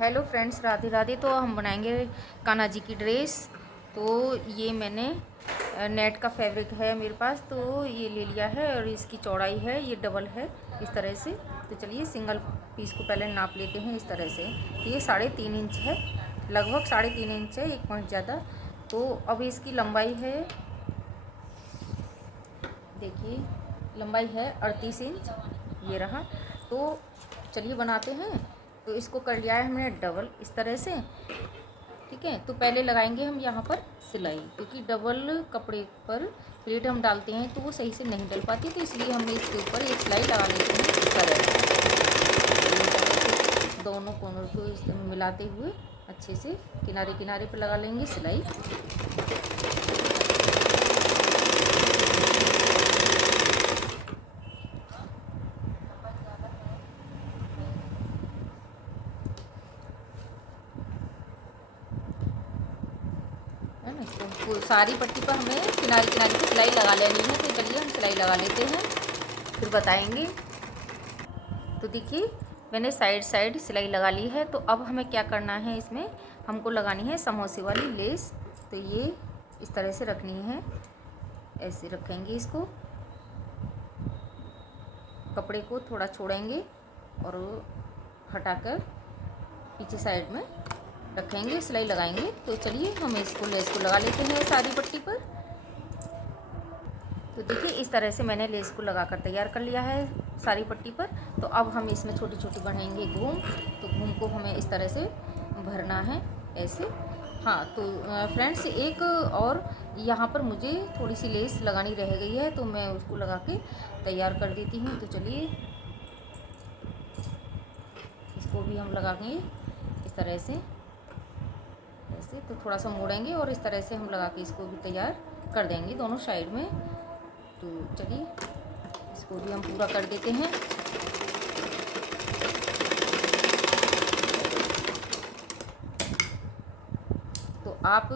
Hello friends, Radhe Radhe. तो हम बनाएंगे कान्हा जी की ड्रेस। तो ये मैंने नेट का फैब्रिक है मेरे पास, तो ये ले लिया है और इसकी चौड़ाई है, ये डबल है इस तरह से। तो चलिए सिंगल पीस को पहले नाप लेते हैं इस तरह से। तो ये 3.5 इंच है, लगभग 3.5 इंच है, 1 पॉइंट ज़्यादा। तो अब इसकी लंबाई है, देखिए लंबाई है 38 इंच, ये रहा। तो चलिए बनाते हैं। तो इसको कर लिया है हमने डबल इस तरह से, ठीक है। तो पहले लगाएंगे हम यहाँ पर सिलाई, क्योंकि डबल कपड़े पर प्लेट हम डालते हैं तो वो सही से नहीं डल पाती, तो इसलिए हम इसके ऊपर एक सिलाई लगा लेते हैं इस तरह से। दोनों कोनों को मिलाते हुए अच्छे से किनारे किनारे पर लगा लेंगे सिलाई। है ना, तो सारी पट्टी पर हमें किनारे किनारे पर सिलाई लगा लेनी है। तो चलिए हम सिलाई लगा लेते हैं, फिर बताएंगे। तो देखिए मैंने साइड साइड सिलाई लगा ली है। तो अब हमें क्या करना है, इसमें हमको लगानी है समोसे वाली लेस। तो ये इस तरह से रखनी है, ऐसे रखेंगे इसको, कपड़े को थोड़ा छोड़ेंगे और हटाकर पीछे साइड में रखेंगे, सिलाई लगाएंगे। तो चलिए हम इसको लेस को लगा लेते हैं सारी पट्टी पर। तो देखिए इस तरह से मैंने लेस को लगाकर तैयार कर लिया है सारी पट्टी पर। तो अब हम इसमें छोटी छोटी बढ़ाएंगे घूम। तो घूम को हमें इस तरह से भरना है, ऐसे। हाँ, तो फ्रेंड्स एक और यहाँ पर मुझे थोड़ी सी लेस लगानी रह गई है, तो मैं उसको लगा के तैयार कर देती हूँ। तो चलिए इसको भी हम लगाएंगे इस तरह से, ऐसे। तो थोड़ा सा मोड़ेंगे और इस तरह से हम लगा के इसको भी तैयार कर देंगे दोनों साइड में। तो चलिए इसको भी हम पूरा कर देते हैं। तो आप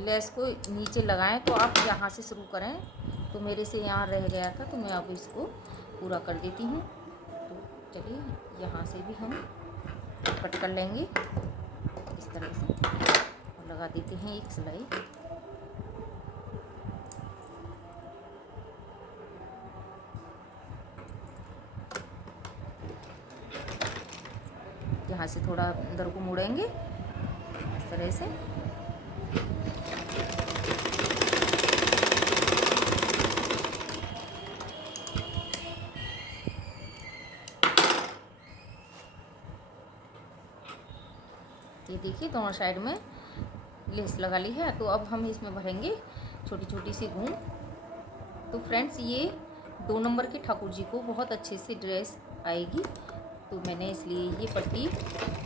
लेस को नीचे लगाएं, तो आप यहाँ से शुरू करें। तो मेरे से यहाँ रह गया था, तो मैं अब इसको पूरा कर देती हूँ। तो चलिए यहाँ से भी हम कट कर लेंगे इस तरह से और लगा देते हैं एक सिलाई। यहाँ से थोड़ा अंदर को मोड़ेंगे इस तरह से। ये देखिए दोनों साइड में लेस लगा ली है। तो अब हम इसमें भरेंगे छोटी छोटी सी घूम। तो फ्रेंड्स ये 2 नंबर के ठाकुर जी को बहुत अच्छे से ड्रेस आएगी। तो मैंने इसलिए ये पट्टी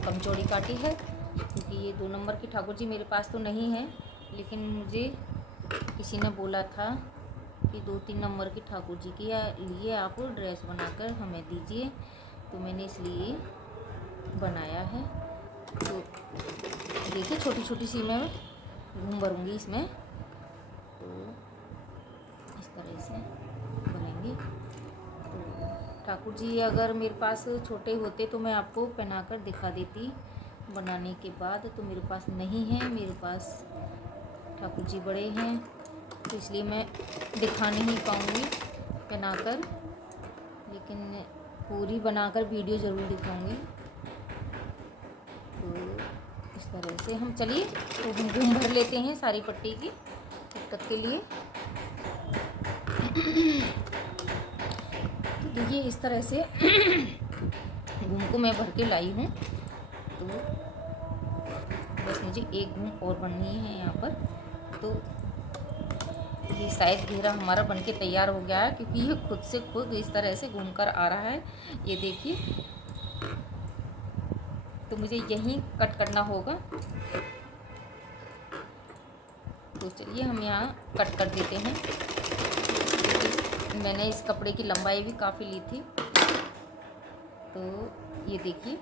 कम चौड़ी काटी है, क्योंकि ये 2 नंबर के ठाकुर जी मेरे पास तो नहीं है, लेकिन मुझे किसी ने बोला था कि 2-3 नंबर के ठाकुर जी के लिए आप ड्रेस बनाकर हमें दीजिए। तो मैंने इसलिए बनाया है। तो देखिए छोटी छोटी सी मैं घूम भरूँगी इसमें। तो इस तरह से बनेंगे। तो ठाकुर जी अगर मेरे पास छोटे होते तो मैं आपको पहनाकर दिखा देती बनाने के बाद। तो मेरे पास नहीं है, मेरे पास ठाकुर जी बड़े हैं, तो इसलिए मैं दिखा नहीं पाऊँगी पहनाकर, लेकिन पूरी बनाकर वीडियो ज़रूर दिखाऊँगी। तो इस तरह से हम, चलिए तो हम घूम भर लेते हैं सारी पट्टी की तब तक के लिए। तो देखिए इस तरह से घूम को मैं भर के लाई हूँ। तो बस मुझे एक घूम और बननी है यहाँ पर। तो ये शायद घेरा हमारा बनके तैयार हो गया है, क्योंकि ये खुद से खुद इस तरह से घूम कर आ रहा है, ये देखिए। तो मुझे यहीं कट करना होगा। तो चलिए हम यहाँ कट कर देते हैं। मैंने इस कपड़े की लंबाई भी काफ़ी ली थी। तो ये देखिए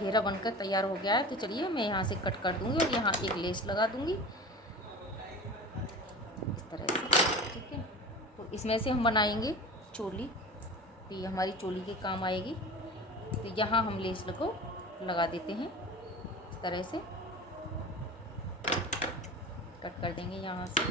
घेरा बनकर तैयार हो गया है। तो चलिए मैं यहाँ से कट कर दूँगी और यहाँ एक लेस लगा दूँगी इस तरह से, ठीक है। तो इसमें से हम बनाएंगे चोली, तो ये हमारी चोली के काम आएगी। तो यहाँ हम लेस को लगा देते हैं तरह से कट कर देंगे यहाँ से।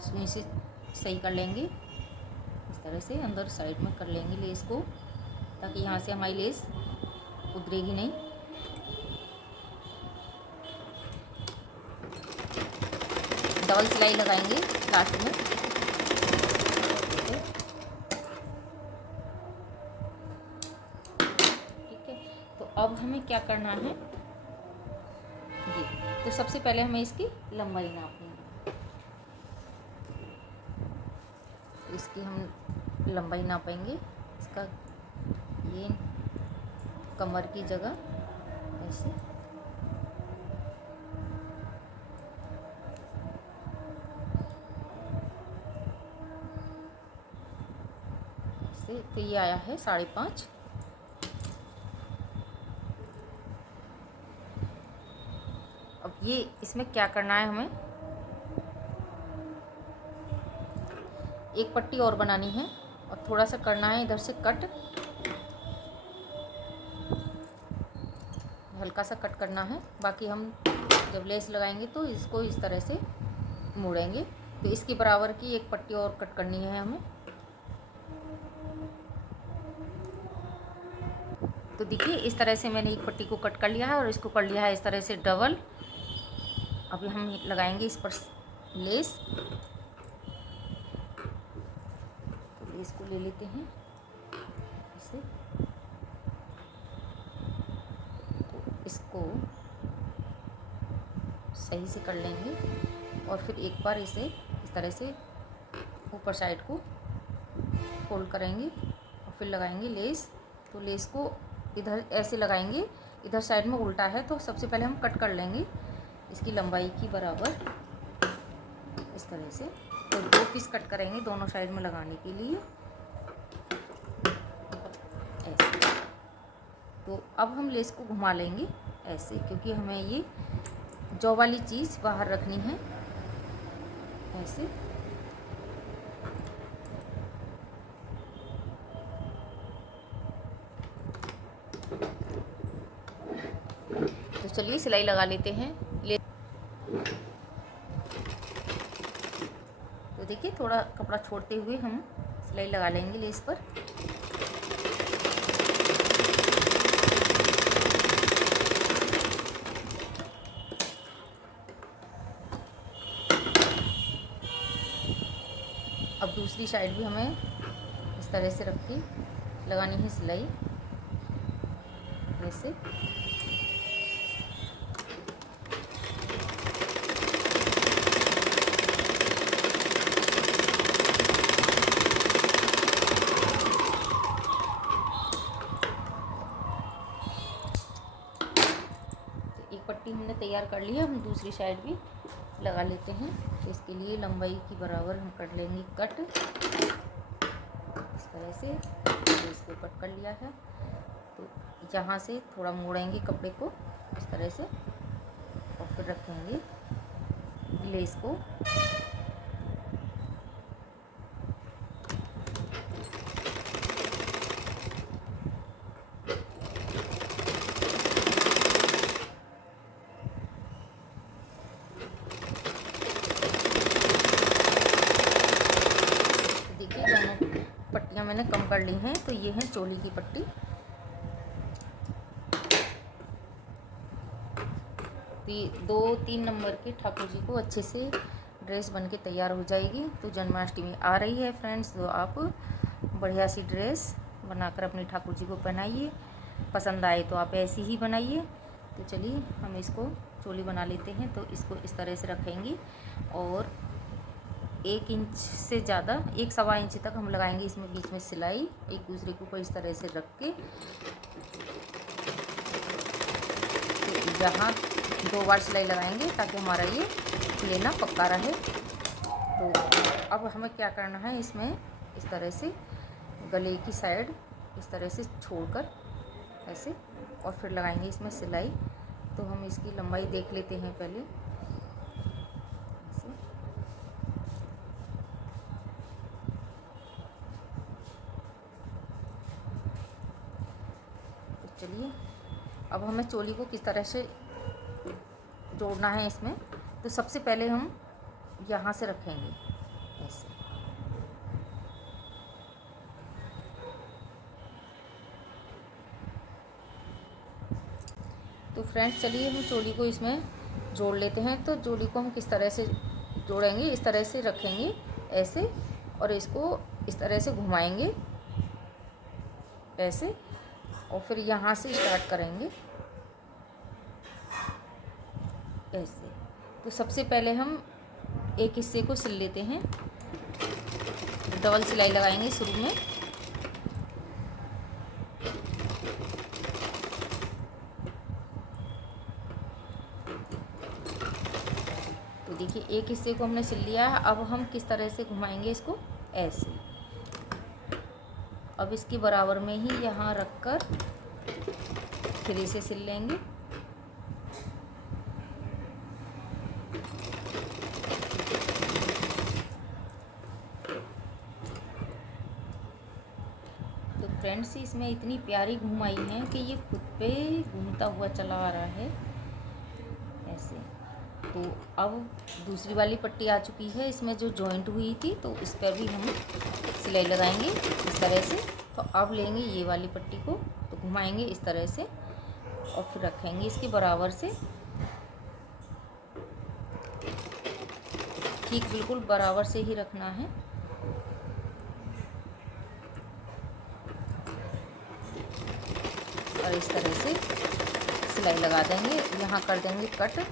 सुई से सही कर लेंगे, इस तरह से अंदर साइड में कर लेंगे लेस को, ताकि यहाँ से हमारी लेस उतरेगी नहीं। डबल सिलाई लगाएंगे लास्ट में। ठीक है, तो अब हमें क्या करना है ये, तो सबसे पहले हमें इसकी लंबाई नापनी है। इसकी हम लंबाई नापेंगे, इसका ये कमर की जगह ऐसे, ऐसे, तो ये आया है 5.5। अब ये इसमें क्या करना है, हमें एक पट्टी और बनानी है और थोड़ा सा करना है इधर से कट, हल्का सा कट करना है। बाकी हम जब लेस लगाएंगे तो इसको इस तरह से मोड़ेंगे। तो इसके बराबर की एक पट्टी और कट करनी है हमें। तो देखिए इस तरह से मैंने एक पट्टी को कट कर लिया है और इसको कर लिया है इस तरह से डबल। अभी हम लगाएंगे इस पर लेस। इसको ले लेते हैं इसे, तो इसको सही से कर लेंगे और फिर एक बार इसे इस तरह से ऊपर साइड को फोल्ड करेंगे और फिर लगाएंगे लेस। तो लेस को इधर ऐसे लगाएंगे, इधर साइड में उल्टा है, तो सबसे पहले हम कट कर लेंगे इसकी लंबाई की बराबर इस तरह से। तो 2 पीस कट करेंगे दोनों साइड में लगाने के लिए ऐसे। तो अब हम लेस को घुमा लेंगे ऐसे, क्योंकि हमें ये जॉ वाली चीज़ बाहर रखनी है ऐसे। तो चलिए सिलाई लगा लेते हैं। तो देखिए थोड़ा कपड़ा छोड़ते हुए हम सिलाई लगा लेंगे लेस पर। अब दूसरी साइड भी हमें इस तरह से रख के लगानी है सिलाई ऐसे। पट्टी हमने तैयार कर ली है, हम दूसरी साइड भी लगा लेते हैं। तो इसके लिए लंबाई की बराबर हम कर लेंगे कट इस तरह से। तो इसको कट कर लिया है, तो यहाँ से थोड़ा मोड़ेंगे कपड़े को इस तरह से और फिर रखेंगे लेस को। पट्टियाँ मैंने कम कर ली हैं, तो ये है चोली की पट्टी। तो 2-3 नंबर के ठाकुर जी को अच्छे से ड्रेस बन के तैयार हो जाएगी। तो जन्माष्टमी आ रही है फ्रेंड्स, तो आप बढ़िया सी ड्रेस बनाकर अपने ठाकुर जी को पहनाइए। पसंद आए तो आप ऐसी ही बनाइए। तो चलिए हम इसको चोली बना लेते हैं। तो इसको इस तरह से रखेंगे और 1 इंच से ज़्यादा 1-1.25 इंच तक हम लगाएंगे इसमें बीच में सिलाई, एक दूसरे के ऊपर इस तरह से रख के। तो यहाँ 2 बार सिलाई लगाएंगे ताकि हमारा ये लेना पक्का रहे। तो अब हमें क्या करना है, इसमें इस तरह से गले की साइड इस तरह से छोड़कर ऐसे और फिर लगाएंगे इसमें सिलाई। तो हम इसकी लंबाई देख लेते हैं पहले। ऐसे तो चलिए, अब हमें चोली को किस तरह से जोड़ना है इसमें। तो सबसे पहले हम यहाँ से रखेंगे ऐसे। तो फ्रेंड्स चलिए हम चोली को इसमें जोड़ लेते हैं। तो चोली को हम किस तरह से जोड़ेंगे, इस तरह से रखेंगे ऐसे, और इसको इस तरह से घुमाएंगे ऐसे, और फिर यहाँ से स्टार्ट करेंगे ऐसे। तो सबसे पहले हम एक हिस्से को सिल लेते हैं, डबल सिलाई लगाएंगे शुरू में। तो देखिए एक हिस्से को हमने सिल लिया है। अब हम किस तरह से घुमाएंगे इसको ऐसे। अब इसके बराबर में ही यहाँ रखकर फिर इसे सिल लेंगे। तो फ्रेंड्स इसमें इतनी प्यारी घुमाई है कि ये खुद पे घूमता हुआ चला आ रहा है ऐसे। तो अब दूसरी वाली पट्टी आ चुकी है, इसमें जो जॉइंट हुई थी, तो इस पर भी हम सिलाई लगाएंगे इस तरह से। तो अब लेंगे ये वाली पट्टी को, तो घुमाएंगे इस तरह से और फिर रखेंगे इसके बराबर से, ठीक बिल्कुल बराबर से ही रखना है। और इस तरह से सिलाई लगा देंगे, यहाँ कर देंगे कट।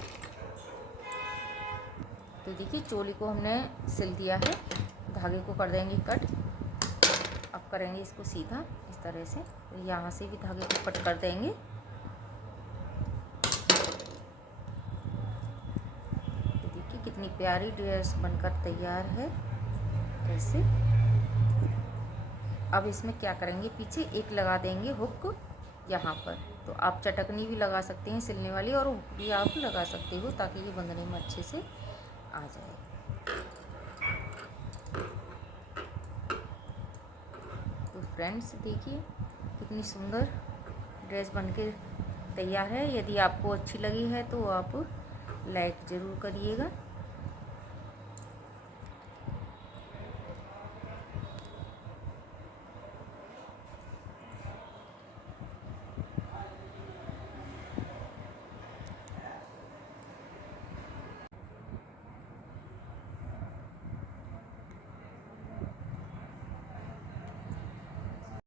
तो देखिए चोली को हमने सिल दिया है, धागे को कर देंगे कट। अब करेंगे इसको सीधा इस तरह से, तो यहाँ से भी धागे को कट कर देंगे। तो देखिए कितनी प्यारी ड्रेस बनकर तैयार है ऐसे। अब इसमें क्या करेंगे, पीछे एक लगा देंगे हुक यहाँ पर। तो आप चटकनी भी लगा सकते हैं सिलने वाली, और हुक भी आप लगा सकते हो ताकि ये बंधने में अच्छे से आ जाए। तो फ्रेंड्स देखिए कितनी सुंदर ड्रेस बनके तैयार है। यदि आपको अच्छी लगी है तो आप लाइक ज़रूर करिएगा।